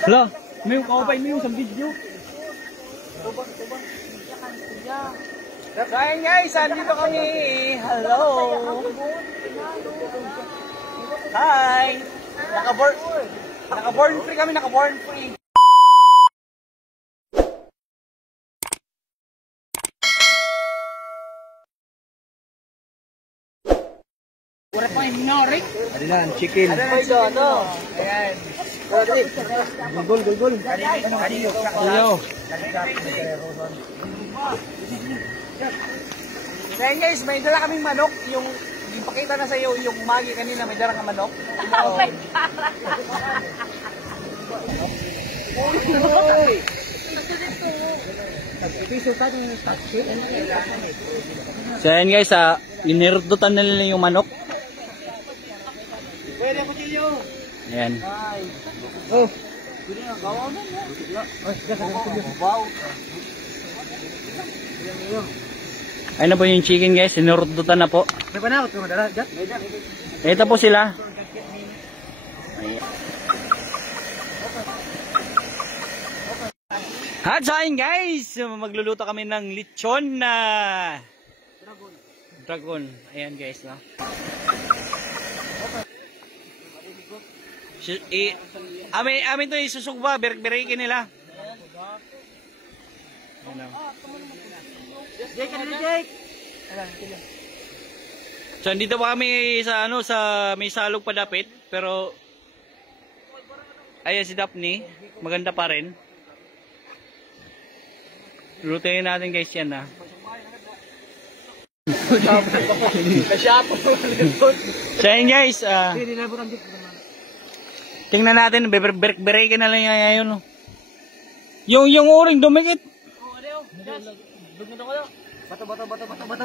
Hala, may yung kaupay mo yung sa video. So ayun guys, andito kami. Hello. Hi. Naka-born free kami, naka-born free. Wala pa yung minori. Ano na, chicken. Ano na ito? Ayan. Gulgul. Hello. So ayun guys, may dala kaming manok. Yung ipakita na sa iyo yung magi kanina, may dala kang manok. So ayan guys, inirdutan na nila yung manok. Pwede ko chilyo. Ayan. Oh. Ayun na po yung chicken guys, inirdutan na po. May panakot mo dala, Jack? Ito po sila. Ayan. At so ayun guys, magluluto kami ng lechon na Dragon. Ayan guys, no. Amin to isusugba, berekin nila. Ano? Jake. So andito pa kami sa sa may salog pa dapit, pero ayan si Daphne, maganda pa rin. Lutuin natin guys yan ha. So yun guys, tingnan natin, berekin na lang ngayon. Yung uring dumikit.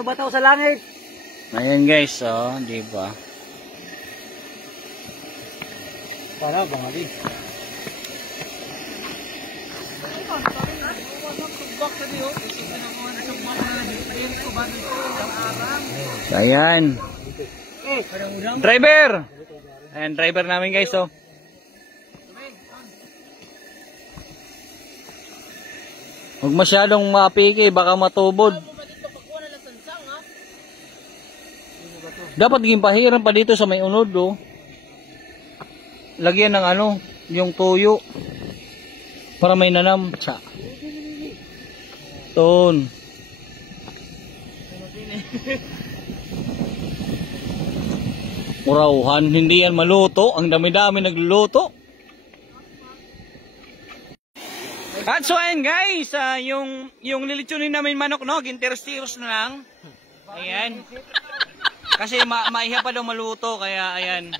Bato sa langit. Ayan guys, di ba? Para bangali. Ayan. Driver. Ayan, driver namin guys, Huwag masyadong mapiki, baka matubod. Dapat naging pahiran pa dito sa may unod, Lagyan ng yung tuyo. Para may nanam. Tsa. Ton. Murauhan, hindi yan maluto. Ang dami-dami nagluluto. At so ayan guys, yung lilitsunin namin manok, gintiros-tiros na lang. Ayan. Kasi maiha pa daw maluto, kaya ayan.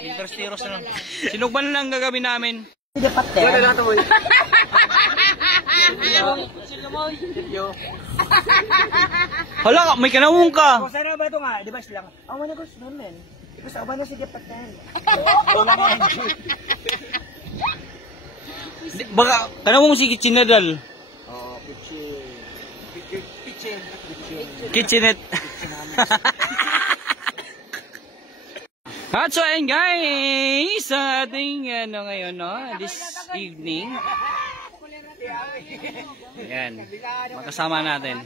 Gintiros-tiros na lang. Sinugban na lang gagawin namin. Wala na ito boy. Hala, may kanawong ka. Kung sana ba ito nga, di ba silang? Ang mga gusto namin. Ipos ako ba na sige paten? Baka, kanawong si kitchenadal. Oh, Kitchenet. At so ayun guys, sa ating ngayon, this evening. Ayan, makasama natin.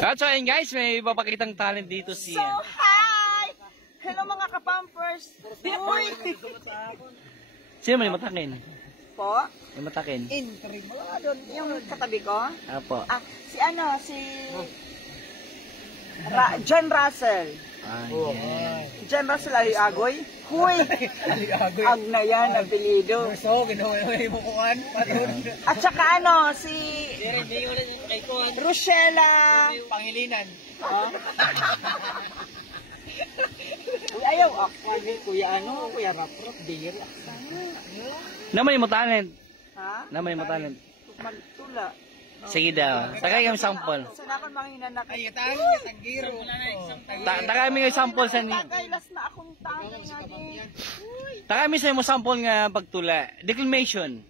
At so ayun guys, may papakitang talent dito si... So, hi! Hello mga kapampers! Uy! Sino may matakin? Po? May matakin? Yung katabi ko? Apo. Si John Russell. John Russell Aliagoy. Huy! Ag na yan, apelido. At saka si Rochella Pangilinan. Ayaw ako, Kuya Raprop, bihira. Namay mo talent. Ha? Namay mo talent. Magtula. Sige daw. Tagay kami sample. Sana akong manginan Ay, tangi niya, tanggiro. Tagay kami sample sa ni. Tagaylas na akong tagay nga din. Tagay kami sa mo sample nga pagtula. Declamation.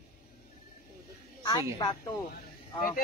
Sige. Bato. Sige.